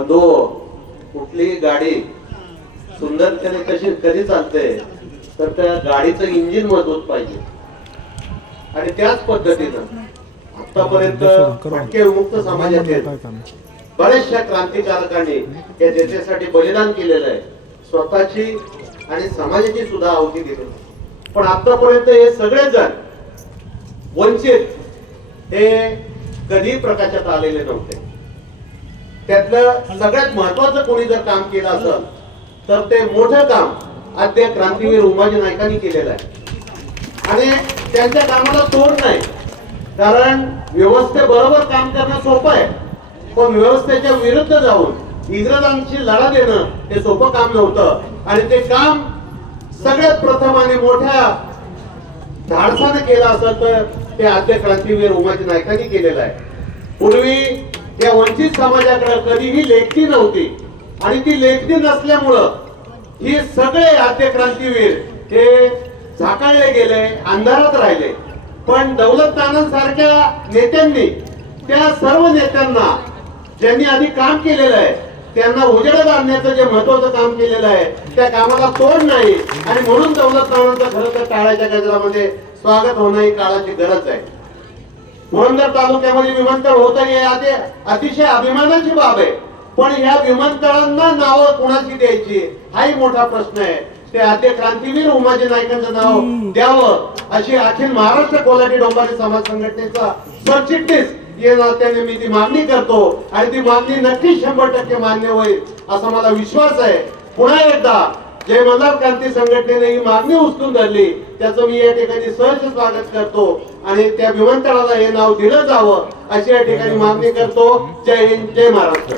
तो कुठलीही गाडी सुंदरतेने कशी कधी चालते? तर त्या गाडीचं इंजिन मजबूत पाहिजे. आणि त्याच पद्धतीनं आतापर्यंत भटके विमुक्त समाजाचे बऱ्याचशा क्रांतिकारकांनी या देशासाठी बलिदान केलेलं आहे. स्वतःची आणि समाजाची सुद्धा आहुती दिली. पण आतापर्यंत हे सगळेजण वंचित हे कधी प्रकाशात आलेले नव्हते. त्यातलं सगळ्यात महत्वाचं कोणी जर काम केलं असेल तर ते मोठं काम आद्य क्रांतीवीर उमाजी नायकांनी केलेलं आहे. आणि त्यांच्या कामाला तोड नाही. कारण व्यवस्थेबरोबर काम करणं सोपं आहे. पण व्यवस्थेच्या विरुद्ध जाऊन इंग्रजांशी लढा देणं हे सोपं काम नव्हतं. आणि ते काम सगळ्यात प्रथम आणि मोठ्या धाडसाने केलं असेल तर ते आद्य क्रांतीवीर उमाजी नायकांनी केलेलं आहे. पूर्वी या वंचित समाजाकडे कधीही लेखणी नव्हती. आणि ती लेखणी नसल्यामुळं हे सगळे आद्य क्रांतीवीर हे झाकळले गेले अंधारात राहिले. पण दौलत सारख्या नेत्यांनी त्या सर्व नेत्यांना ज्यांनी आधी काम केलेलं आहे त्यांना उजेडात आणण्याचं जे महत्वाचं काम केलेलं आहे त्या कामाला तोड नाही. आणि म्हणून दौलत नानांचं खरं तर काळाच्या गजरामध्ये स्वागत होणं ही काळाची गरज आहे. पुरंदर तालुक्यामध्ये विमानतळ होत हे अतिशय अभिमानाची बाब आहे. पण ह्या विमानतळांना नावं कोणाची द्यायची? हाही मोठा प्रश्न आहे. ते आद्य क्रांतीवीर उमाजी नायकांचं नाव द्यावं अशी अखिल महाराष्ट्र कोलाटी डोंबारी समाज संघटनेचा सरचिटणीस या नात्याने मी ती मागणी करतो आणि ती मागणी नक्कीच शंभर टक्के मान्य होईल असा मला विश्वास आहे. पुन्हा एकदा जय मल्हार क्रांती संघटनेने ही मागणी उचलून धरली त्याचं मी या ठिकाणी सहज स्वागत करतो आणि त्या विमानतळाला हे नाव दिलं जावं अशी या ठिकाणी मागणी करतो. जय हिंद जय महाराष्ट्र.